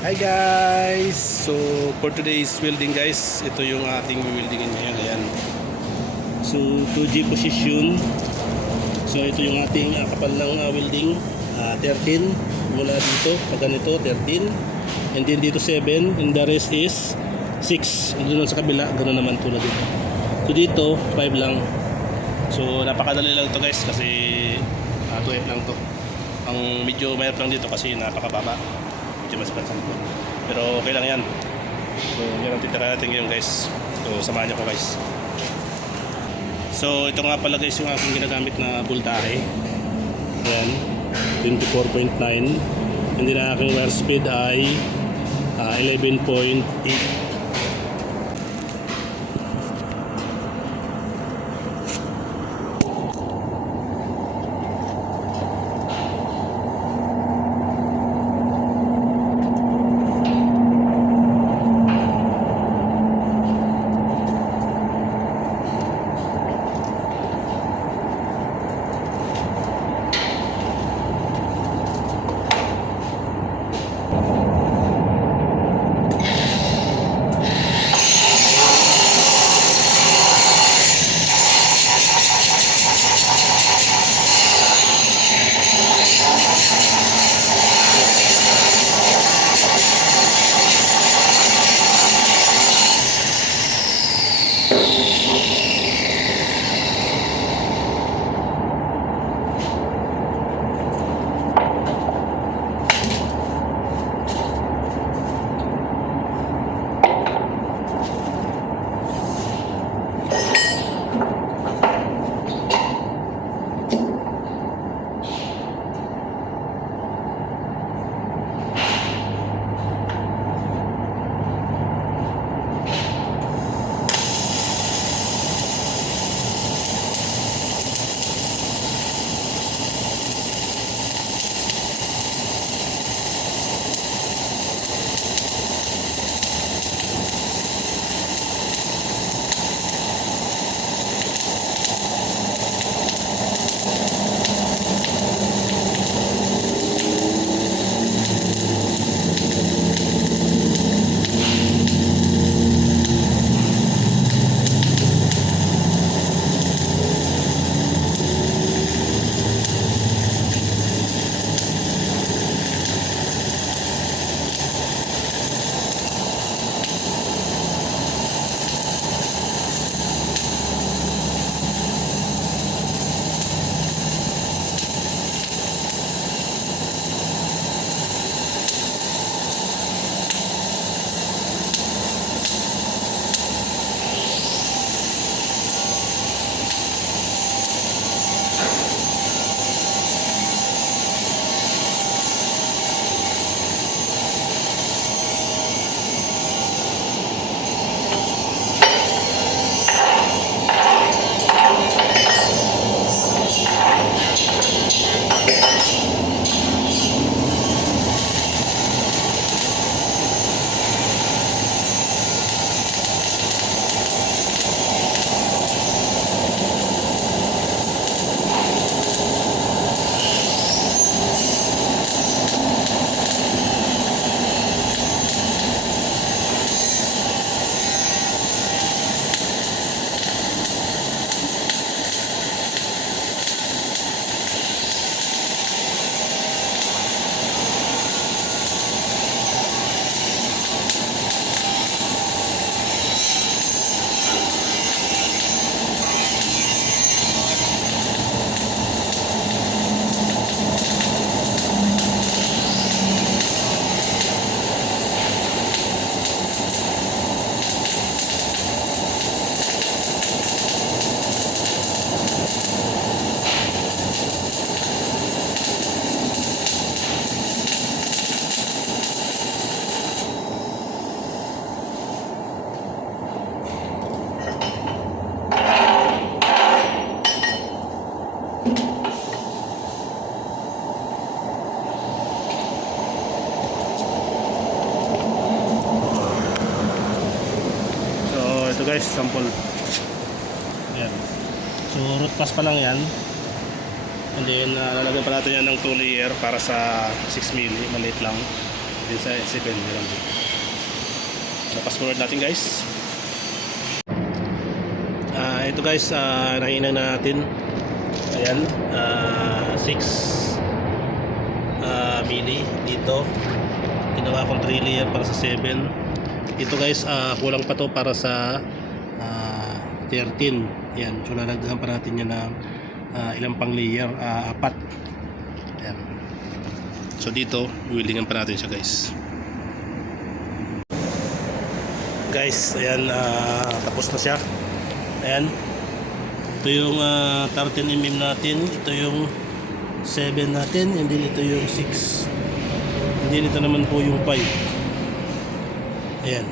Hi guys! So for today's welding guys, ito yung ating weldingin ngayon. Ayan. So 2G position. So ito yung ating kapal ng welding. 13 mula dito, pag ganito 13. And then dito 7 and the rest is 6. Doon sa kabila, ganoon naman tulad dito. So dito 5 lang. So napakadali lang to guys kasi 2 lang to. Ang medyo mahirap lang dito kasi napakababa. Medyo mas pansan po. Pero okay lang yan. So yan ang titira natin ngayon guys. So samahan niyo ko guys. So ito nga pala guys yung aking ginagamit na voltahe. Ayan, 24.9. And then ang aking wire speed ay 11.8. Ito guys, sample. Ayan. So root pass pa lang yan. And then lalagyan pa natin yan ng 2 layer para sa 6 mili, maliit lang. din sa S7 meron din. So fast forward natin guys. Ito guys, nahinang natin. Ayan, 6 mili dito. Ginawa kong 3 layer para sa 7. Ito guys, kulang pa to para sa 13. Ayan, so lalagdagan pa natin yan ng ilang pang layer, 4. Ayan. So dito, weldingan pa natin siya guys. Guys, ayan, tapos na siya. Ayan. Ito yung 13mm natin. Ito yung 7 natin. And then ito yung 6. And then ito naman po yung 5. Ayan.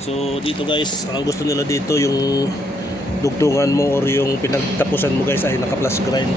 So dito guys, ang gusto nila dito yung dugtungan mo or yung pinagtapusan mo guys ay naka plus grind.